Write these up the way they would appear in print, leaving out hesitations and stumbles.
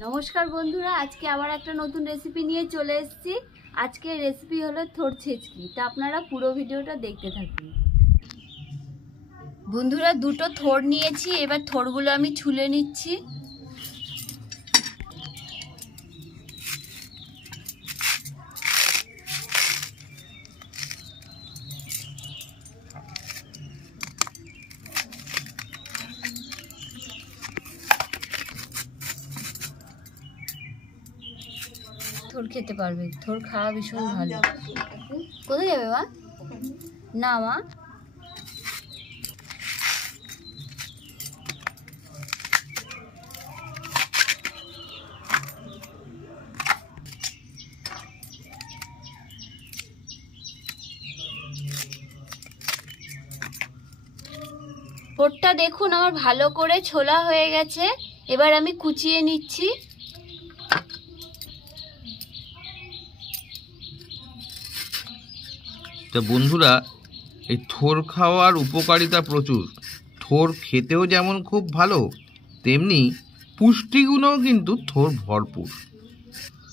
नमस्कार बंधुरा आज के आबार एक नतून रेसिपि निये चले एसेछि। आज के रेसिपि हलो थोड़ छेचकी। तो आपनारा पुरो भिडियोटा देखते थाकुन। बंधुरा दुटो थोड़ नियेछि, एबार थोड़गुलो आमि छुले निच्छि। थोड़ खेते पारबे, थोड़ खाওয়া ভীষণ ভালো। কোথায় যাবে মা? না মা, থোড়টা দেখুন আমার ভালো করে ছোলা হয়ে গেছে। এবার আমি কুচিয়ে নিচ্ছি। তো বন্ধুরা, এই থোড় খাওয়ার উপকারিতা প্রচুর। থোড় খেতেও যেমন খুব ভালো, তেমনি পুষ্টিগুণও কিন্তু থোড় ভরপুর।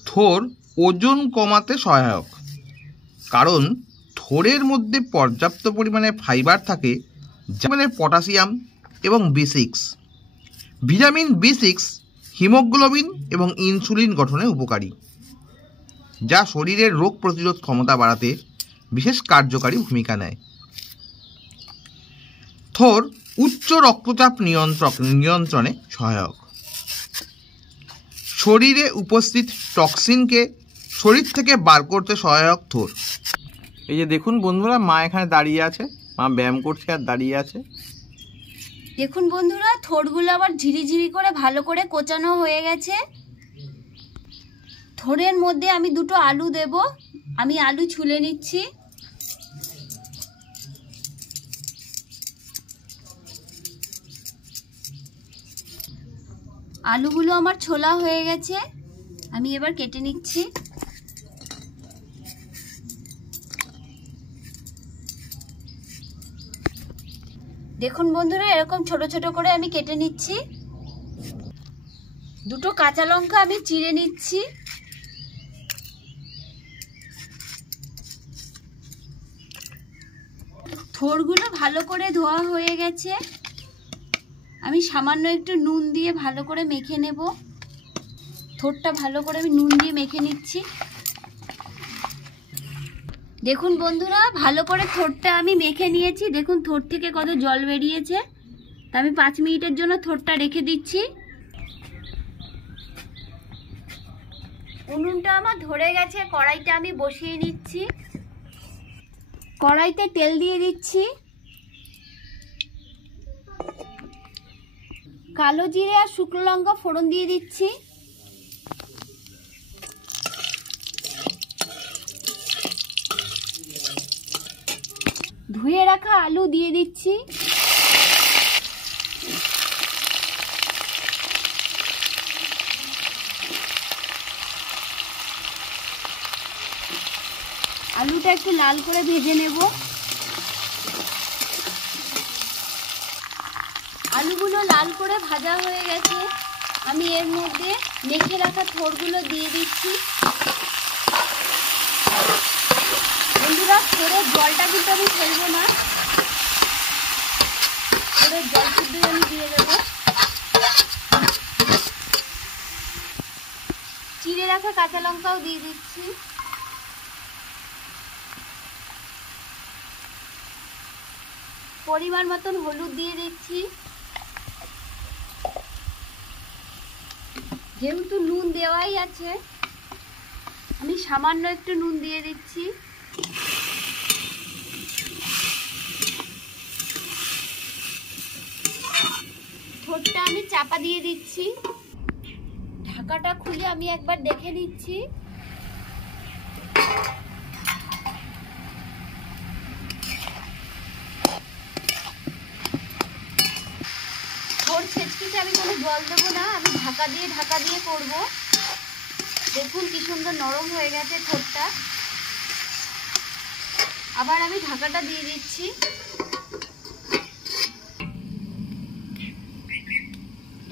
থোড় ওজন কমাতে সহায়ক, কারণ থোড়ের মধ্যে পর্যাপ্ত পরিমাণে ফাইবার থাকে, যেমন পটাশিয়াম এবং B6। ভিটামিন B6 হিমোগ্লোবিন এবং ইনসুলিন গঠনে উপকারী, যা শরীরের রোগ প্রতিরোধ ক্ষমতা বাড়াতে বিশেষ কার্যকারী ভূমিকা নেয়। থোড় উচ্চ রক্তচাপ নিয়ন্ত্রণে সহায়ক। শরীরে উপস্থিত টক্সিনকে শরীর থেকে বার করতে সহায়ক থোড়। এই যে দেখুন বন্ধুরা, মা এখানে দাঁড়িয়ে আছে, মা ব্যায়াম করছে আর দাঁড়িয়ে আছে। দেখুন বন্ধুরা, থোড়গুলো আবার ঝিরিঝিরি করে ভালো করে কোচানো হয়ে গেছে। থোড়ের মধ্যে আমি দুটো আলু দেব। আমি আলু ছুলে নিচ্ছি। আলুগুলো আমার ছোলা হয়ে গেছে, আমি এবার কেটে নিচ্ছি। দেখুন বন্ধুরা, এরকম ছোট ছোট করে আমি কেটে নিচ্ছি। দুটো কাঁচা লঙ্কা আমি চিড়ে নিচ্ছি। থোড়গুলো ভালো করে ধোয়া হয়ে গেছে। আমি সামান্য একটু নুন দিয়ে ভালো করে মেখে নেব। থোড়টা ভালো করে আমি নুন দিয়ে মেখে নিচ্ছি। দেখুন বন্ধুরা, ভালো করে থোড়টা আমি মেখে নিয়েছি। দেখুন থোড় থেকে কত জল বেরিয়েছে। তা আমি 5 মিনিটের জন্য থোড়টা রেখে দিচ্ছি। উনুনটা আমার ধরে গেছে, কড়াইটা আমি বসিয়ে নিচ্ছি। কড়াইতে তেল দিয়ে দিচ্ছি। কালো জিরে আর শুকনো লঙ্কা ফোড়ন দিয়ে দিচ্ছি। ধুয়ে রাখা আলু দিয়ে দিচ্ছি। আলুটা একটু লাল করে ভেজে নেব। আলুগুলো লাল করে ভাজা হয়ে গেছে। আমি এর মধ্যে মেখে রাখা থোড়গুলো দিয়ে দিচ্ছি। বন্ধুরা, থোড়ের জলটা কিন্তু আমি ফেলবো না, থোড়ের জল শুদ্ধ আমি দিয়ে দেবো। চিড়ে রাখা কাঁচা লঙ্কাও দিয়ে দিচ্ছি। পরিমাণ মতন হলুদ দিয়ে দিচ্ছি। যেহেতু নুন দেওয়াই আছে, আমি সামান্য একটু নুন দিয়ে দিচ্ছি। থোড়টা আমি চাপা দিয়ে দিচ্ছি। ঢাকাটা খুলে আমি একবার দেখে নিচ্ছি। থোড় ছেচকিতে আমি কোনো জল দেবো না, আমি ঢাকা দিয়ে করব। দেখুন কি সুন্দর নরম হয়ে গেছে থোড়টা। আবার আমি ঢাকাটা দিয়ে দিচ্ছি।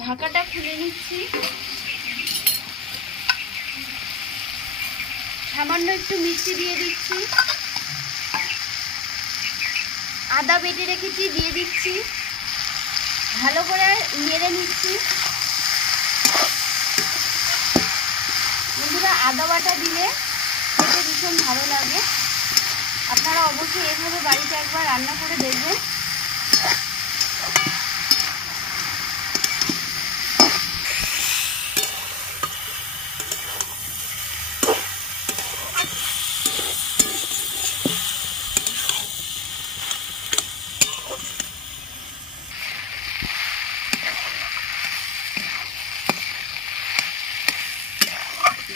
ঢাকাটা খুলে নিচ্ছি। সামান্য একটু মিষ্টি দিয়ে দিচ্ছি, আদা বেটে রেখেছি দিয়ে দিচ্ছি, ভালো করে নেড়ে নিচ্ছি। বন্ধুরা, আদা বাটা দিলে খেতে ভীষণ ভালো লাগে, আপনারা অবশ্যই এভাবে বাড়িতে একবার রান্না করে দেখবেন।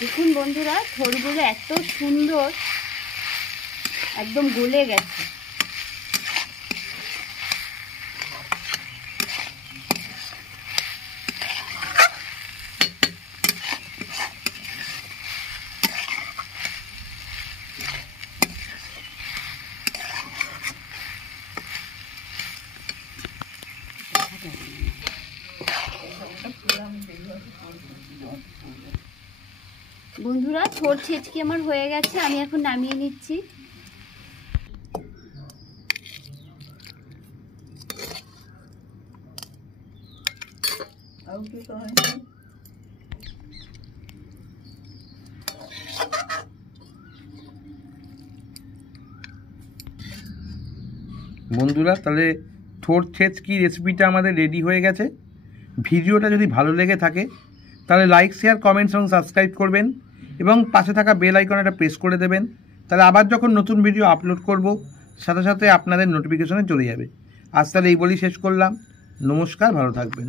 দেখুন বন্ধুরা, থোড়গুলো এত সুন্দর একদম গলে গেছে। বন্ধুরা, থোড় ছেচকি আমার হয়ে গেছে, আমি এখন নামিয়ে নিচ্ছি। বন্ধুরা, তাহলে থোড় ছেচকি রেসিপিটা আমাদের রেডি হয়ে গেছে। ভিডিওটা যদি ভালো লেগে থাকে তাহলে লাইক, শেয়ার, কমেন্টস এবং সাবস্ক্রাইব করবেন এবং পাশে থাকা বেল আইকনটা প্রেস করে দেবেন। তাহলে আবার যখন নতুন ভিডিও আপলোড করব সাথে সাথে আপনাদের নোটিফিকেশনে চলে যাবে। আজ তাহলে এই বলেই শেষ করলাম। নমস্কার, ভালো থাকবেন।